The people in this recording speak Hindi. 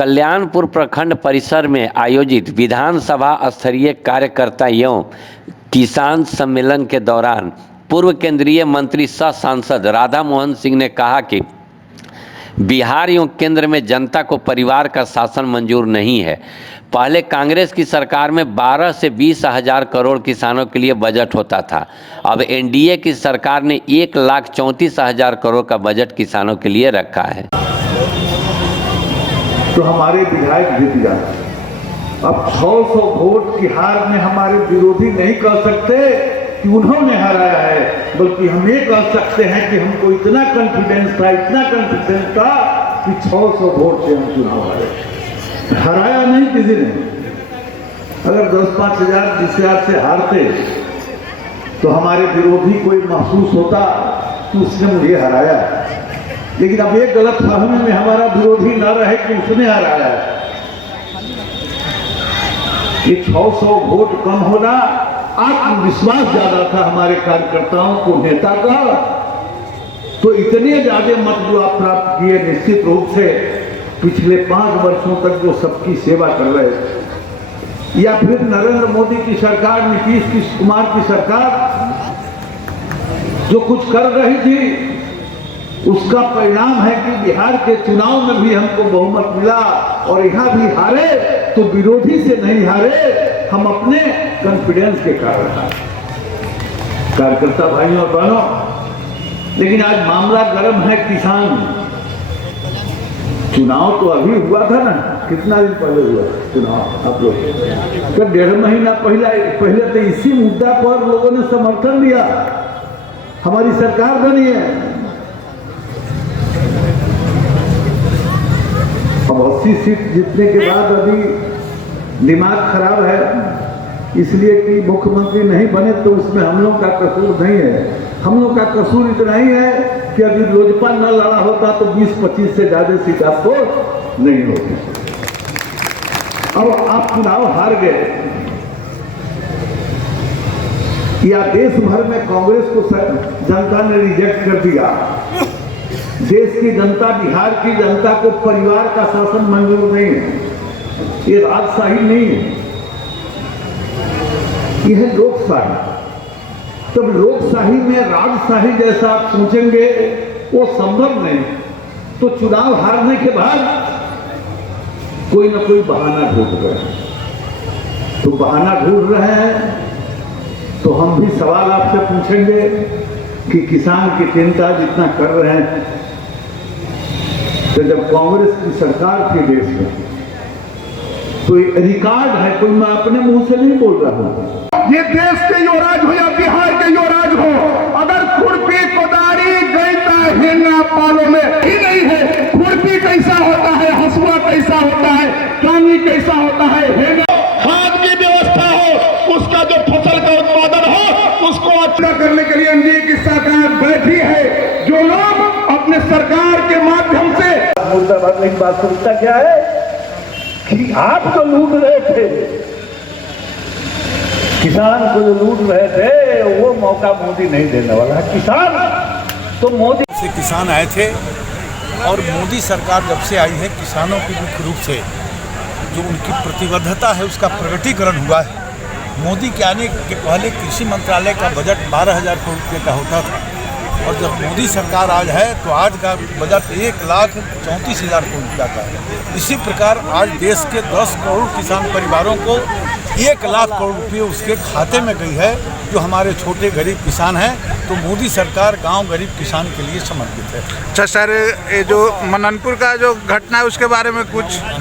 कल्याणपुर प्रखंड परिसर में आयोजित विधानसभा स्तरीय कार्यकर्ता एवं किसान सम्मेलन के दौरान पूर्व केंद्रीय मंत्री सह सांसद राधा मोहन सिंह ने कहा कि बिहार एवं केंद्र में जनता को परिवार का शासन मंजूर नहीं है। पहले कांग्रेस की सरकार में 12 से 20 हजार करोड़ किसानों के लिए बजट होता था। अब एनडीए की सरकार ने 1,34,000 करोड़ का बजट किसानों के लिए रखा है। तो हमारे विधायक जीत जाते। अब 600 वोट की हार में हमारे विरोधी नहीं कह सकते कि उन्होंने हराया है, बल्कि हम ये कह सकते हैं कि हमको इतना कॉन्फिडेंस था कि 600 वोट से हम चुनाव हारे। हराया नहीं किसी ने। अगर 10-5 हजार 20 हजार से हारते तो हमारे विरोधी को महसूस होता कि उसने मुझे हराया, लेकिन अब ये गलत फहमी में हमारा विरोधी न रहे कि उसने हराया है। ये 600 वोट कम होना, आत्मविश्वास ज्यादा था हमारे कार्यकर्ताओं को, नेता का, तो इतने ज्यादा मत जो आप प्राप्त किए, निश्चित रूप से पिछले 5 वर्षों तक जो सबकी सेवा कर रहे थे, या फिर नरेंद्र मोदी की सरकार, नीतीश कुमार की सरकार जो कुछ कर रही थी, उसका परिणाम है कि बिहार के चुनाव में भी हमको बहुमत मिला और यहाँ भी हारे तो विरोधी से नहीं हारे, हम अपने कॉन्फिडेंस के कारण हारे। कार्यकर्ता भाइयों और बहनों, लेकिन आज मामला गर्म है किसान। चुनाव तो अभी हुआ था ना, कितना दिन पहले हुआ चुनाव? आप लोग तो 1.5 महीना पहले तो इसी मुद्दा पर लोगों ने समर्थन दिया, हमारी सरकार बनी है। अब 80 सीट जीतने के बाद अभी दिमाग खराब है, इसलिए कि मुख्यमंत्री नहीं बने, तो उसमें हम लोग का कसूर नहीं है। हम लोग का कसूर इतना ही है कि अभी लोजपा न लड़ा होता तो 20-25 से ज्यादा सीट आपको नहीं होती। अब आप चुनाव हार गए, या देश भर में कांग्रेस को जनता ने रिजेक्ट कर दिया। देश की जनता, बिहार की जनता को परिवार का शासन मंजूर नहीं है। ये राजशाही नहीं है, यह है लोकशाही। तब लोकशाही में राजशाही जैसा आप सोचेंगे वो संभव नहीं। तो चुनाव हारने के बाद कोई ना कोई बहाना ढूंढ रहे हैं, तो बहाना ढूंढ रहे हैं, तो हम भी सवाल आपसे पूछेंगे कि किसान की चिंता जितना कर रहे हैं, तो जब कांग्रेस की सरकार थी देश में, तो रिकॉर्ड है, कोई मैं अपने मुंह से नहीं बोल रहा हूं। ये देश के युवराज हो या बिहार के युवराज हो, अगर खुरपी कोदारी गैता हेंगा पालों में ही नहीं है, खुरपी कैसा होता है, हसुआ कैसा होता है, कानी कैसा होता है, हेंगा खाद की व्यवस्था हो, उसका जो फसल का उत्पादन हो, उसको अच्छा करने के लिए एनडीए की सरकार बैठी है। जो लोग अपने सरकार के माध्यम से मुर्दाबाद की बात सोचता क्या है कि आप जो लूट रहे थे, किसान को जो लूट रहे थे, वो मौका मोदी नहीं देने वाला है। किसान तो मोदी से किसान आए थे, और मोदी सरकार जब से आई है, किसानों की मुख्य रूप से जो उनकी प्रतिबद्धता है उसका प्रकटीकरण हुआ है। मोदी के आने के पहले कृषि मंत्रालय का बजट 12,000 करोड़ रुपये का होता था, और जब मोदी सरकार आज है तो आज का बजट 1,34,000 करोड़ रुपया का है। इसी प्रकार आज देश के 10 करोड़ किसान परिवारों को 1,00,000 करोड़ रुपये उसके खाते में गई है, जो हमारे छोटे गरीब किसान हैं। तो मोदी सरकार गांव गरीब किसान के लिए समर्पित है। अच्छा सर, ये जो मननपुर का जो घटना है उसके बारे में कुछ हाँ।